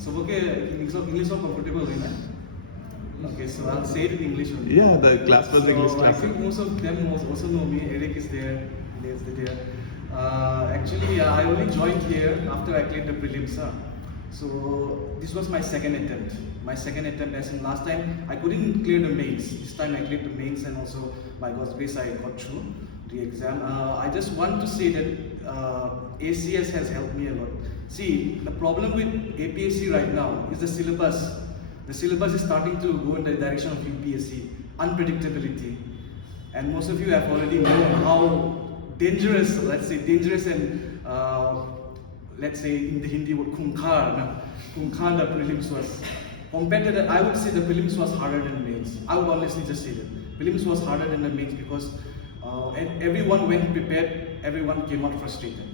So okay, English so comfortable, right? Okay, so I'll say it in English only. Yeah, the class was English So I class. think most of them also know me. Eric is there, Liz is there. Actually, I only joined here after I cleared the prelims. So this was my second attempt. My second attempt, as in last time I couldn't clear the mains. This time I cleared the mains, and also by God's grace I got through the exam. I just want to say that ACS has helped me a lot. See, the problem with APSC right now is the syllabus. The syllabus is starting to go in the direction of UPSC, unpredictability. And most of you have already known how dangerous, let's say dangerous and let's say in the Hindi word Kunkar the prelims was. Compared to that, I would say the prelims was harder than mains. I would honestly just say that. Prelims was harder than the mains because and everyone went prepared, everyone came out frustrated.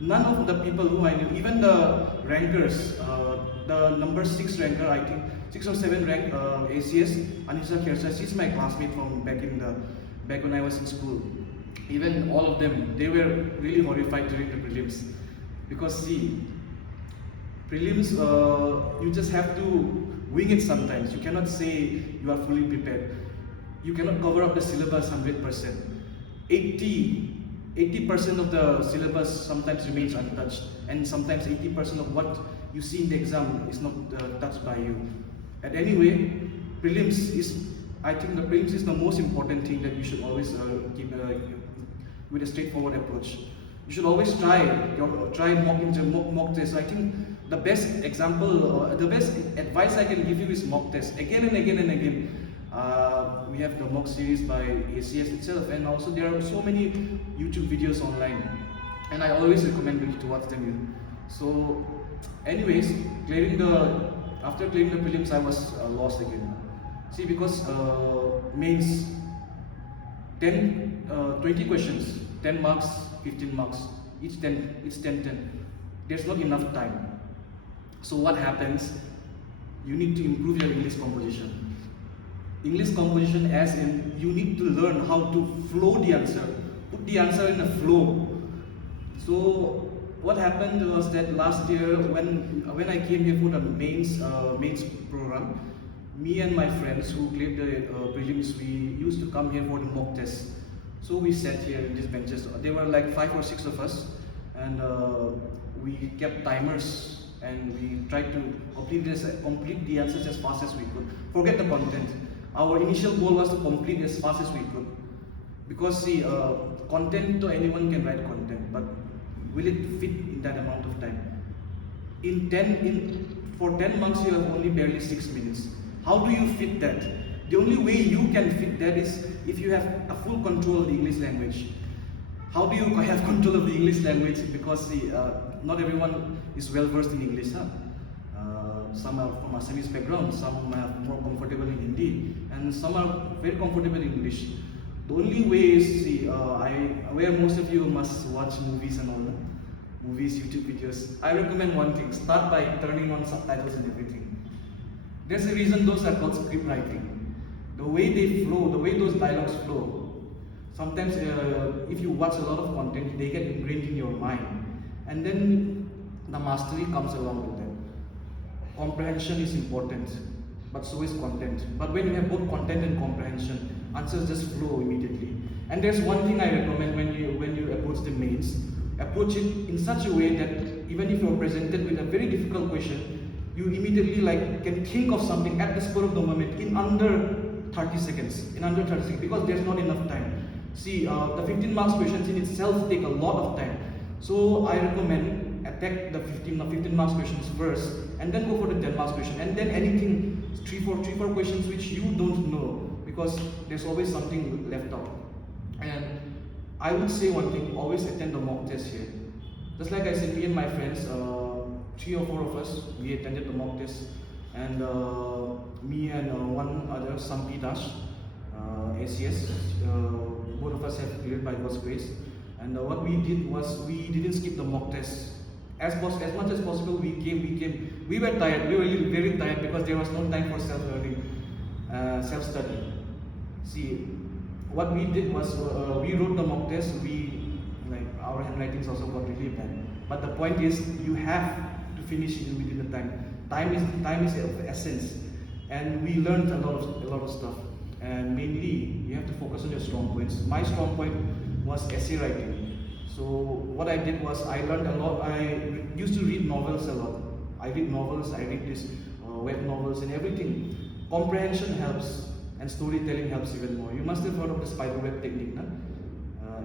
None of the people who I knew, even the rankers, the number 6 ranker, I think 6 or 7 rank ACS, Anisha Khersa, she's my classmate from back when I was in school. Even all of them, they were really horrified during the prelims. Because see, prelims, you just have to wing it sometimes. You cannot say you are fully prepared. You cannot cover up the syllabus 100%. 80% of the syllabus sometimes remains untouched, and sometimes 80% of what you see in the exam is not touched by you. And anyway, I think the prelims is the most important thing that you should always keep with a straightforward approach. You should always try mock tests. I think the best example, the best advice I can give you is mock tests. Again and again and again. We have the mock series by ACS itself, and also there are so many YouTube videos online, and I always recommend you to watch them. So, anyways, after clearing the prelims, I was lost again. See, because mains 20 questions, 10 marks, 15 marks, it's 10. There's not enough time. So what happens? You need to improve your English composition. English composition as in you need to learn how to flow the answer, put the answer in a flow. So what happened was that last year when I came here for the mains program, me and my friends who cleared the prelims, we used to come here for the mock test. So we sat here in these benches. There were like 5 or 6 of us, and we kept timers and we tried to complete the answers as fast as we could. Forget the content. Our initial goal was to complete as fast as we could. Because see, content, anyone can write content, but will it fit in that amount of time? For 10 marks you have only barely 6 minutes. How do you fit that? The only way you can fit that is if you have a full control of the English language. How do you have control of the English language? Because see, not everyone is well versed in English. Some are from Assamese background, some are more comfortable in Hindi, and some are very comfortable in English. The only way is, see, where most of you must watch movies and all that, movies, YouTube videos. I recommend one thing: start by turning on subtitles and everything. There's a reason those are called script writing. The way they flow, the way those dialogues flow. Sometimes, if you watch a lot of content, they get ingrained in your mind, and then the mastery comes along with them. Comprehension is important, but so is content. But when you have both content and comprehension, answers just flow immediately. And there's one thing I recommend when you approach the mains: approach it in such a way that even if you're presented with a very difficult question, you immediately can think of something at the spur of the moment in under 30 seconds. Because there's not enough time. See, the 15 marks questions in itself take a lot of time. So I recommend attack the 15 marks questions first, and then go for the 10 marks question, and then anything 3-4 questions which you don't know, because there's always something left out. And I would say one thing: always attend the mock test here. Just like I said, me and my friends, 3 or 4 of us, we attended the mock test, and me and one other, Sampi Dash, ACS, both of us have cleared by God's grace. And what we did was we didn't skip the mock test. As much as possible, we came. We were tired. We were really very tired because there was no time for self-learning, self-study. See, what we did was we wrote the mock test. Our handwritings also got really bad. But the point is, you have to finish it within the time. Time is of essence, and we learned a lot of stuff. And mainly, you have to focus on your strong points. My strong point was essay writing. So what I did was I learned a lot. I used to read novels a lot. I read novels. I read this web novels and everything. Comprehension helps, and storytelling helps even more. You must have heard of the spider web technique, no?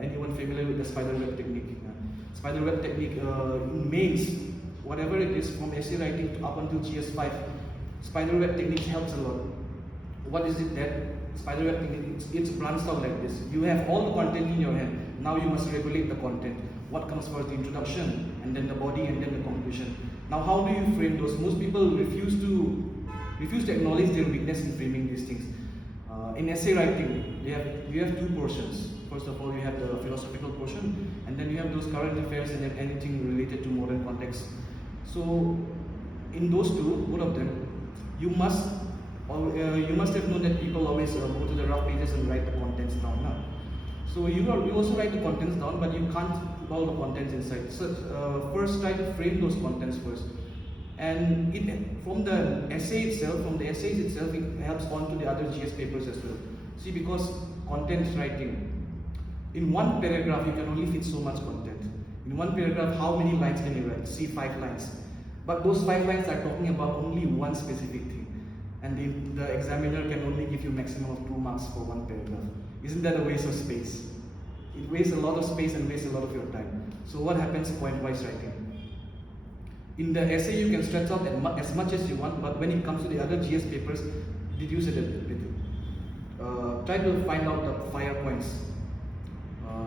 Anyone familiar with the spider web technique? Spider web technique in mains, whatever it is, from essay writing to up until GS5, spider web technique helps a lot. What is it that spider web technique? It's branched out like this. You have all the content in your hand. Now you must regulate the content. What comes first, the introduction, and then the body, and then the conclusion. Now, how do you frame those? Most people refuse to acknowledge their weakness in framing these things. In essay writing, you have two portions. First of all, you have the philosophical portion, and then you have those current affairs and then anything related to modern context. So, in those two, both of them, you must have known that people always go to the rough pages and write the contents down. Now. So you also write the contents down, but you can't put all the contents inside. So first, try to frame those contents first, and from the essays itself, it helps on to the other GS papers as well. See, because content writing, in one paragraph you can only fit so much content. In one paragraph, how many lines can you write? See, 5 lines. But those 5 lines are talking about only one specific thing, and the examiner can only give you maximum of 2 marks for one paragraph. Isn't that a waste of space? It wastes a lot of space and wastes a lot of your time. So what happens point-wise writing? In the essay, you can stretch out as much as you want, but when it comes to the other GS papers, reduce it a little. Try to find out the fire points.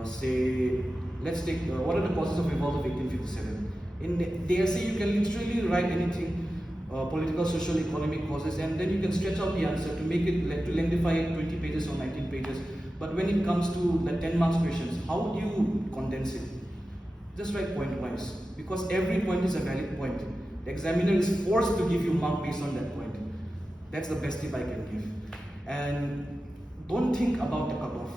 Say, let's take what are the causes of revolt of 1857? In the essay, you can literally write anything, political, social, economic causes, and then you can stretch out the answer to make it, to lengthify it 20 pages or 19 pages. But when it comes to the 10 marks questions, how do you condense it? Just write point-wise, because every point is a valid point. The examiner is forced to give you mark based on that point. That's the best tip I can give. And don't think about the cutoff.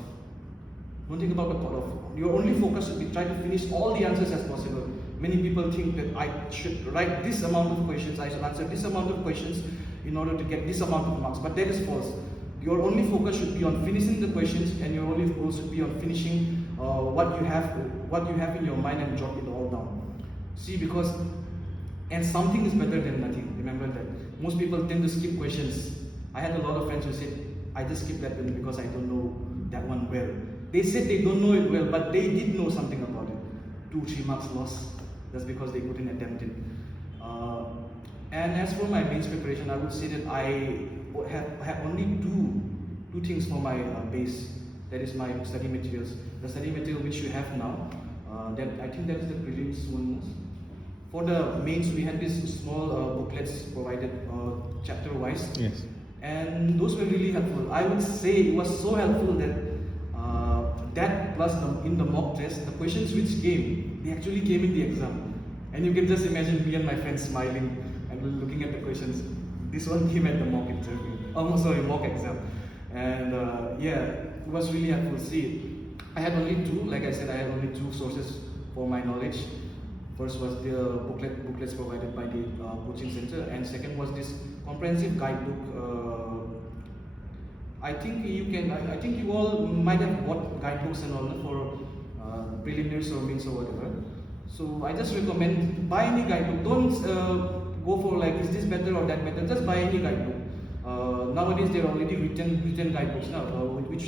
Don't think about the cutoff. Your only focus should be try to finish all the answers as possible. Many people think that I should write this amount of questions, I should answer this amount of questions in order to get this amount of marks. But that is false. Your only focus should be on finishing the questions, and your only focus should be on finishing what you have in your mind and jot it all down. See, and something is better than nothing. Remember that. Most people tend to skip questions. I had a lot of friends who said, I just skipped that one because I don't know that one well. They said they don't know it well, but they did know something about it. 2-3 marks lost. That's because they couldn't attempt it. And as for my mains preparation, I would say that I have only two things for my base. That is my study materials. The study material which you have now, I think that is the prelims one. For the mains, we had these small booklets provided chapter-wise. Yes. And those were really helpful. I would say it was so helpful that that plus in the mock test, the questions which came, they actually came in the exam. And you can just imagine me and my friends smiling and looking at the questions. This one came at the mock interview, mock exam. And yeah, it was really helpful. See, I had only two, like I said, I had only 2 sources for my knowledge. First was the booklets provided by the coaching center, and second was this comprehensive guidebook. I think you all might have bought guidebooks and all for preliminaries or mains or whatever. So I just recommend buy any guidebook. Don't go for like is this better or that better. Just buy any guidebook. Nowadays there are already written guidebooks now, which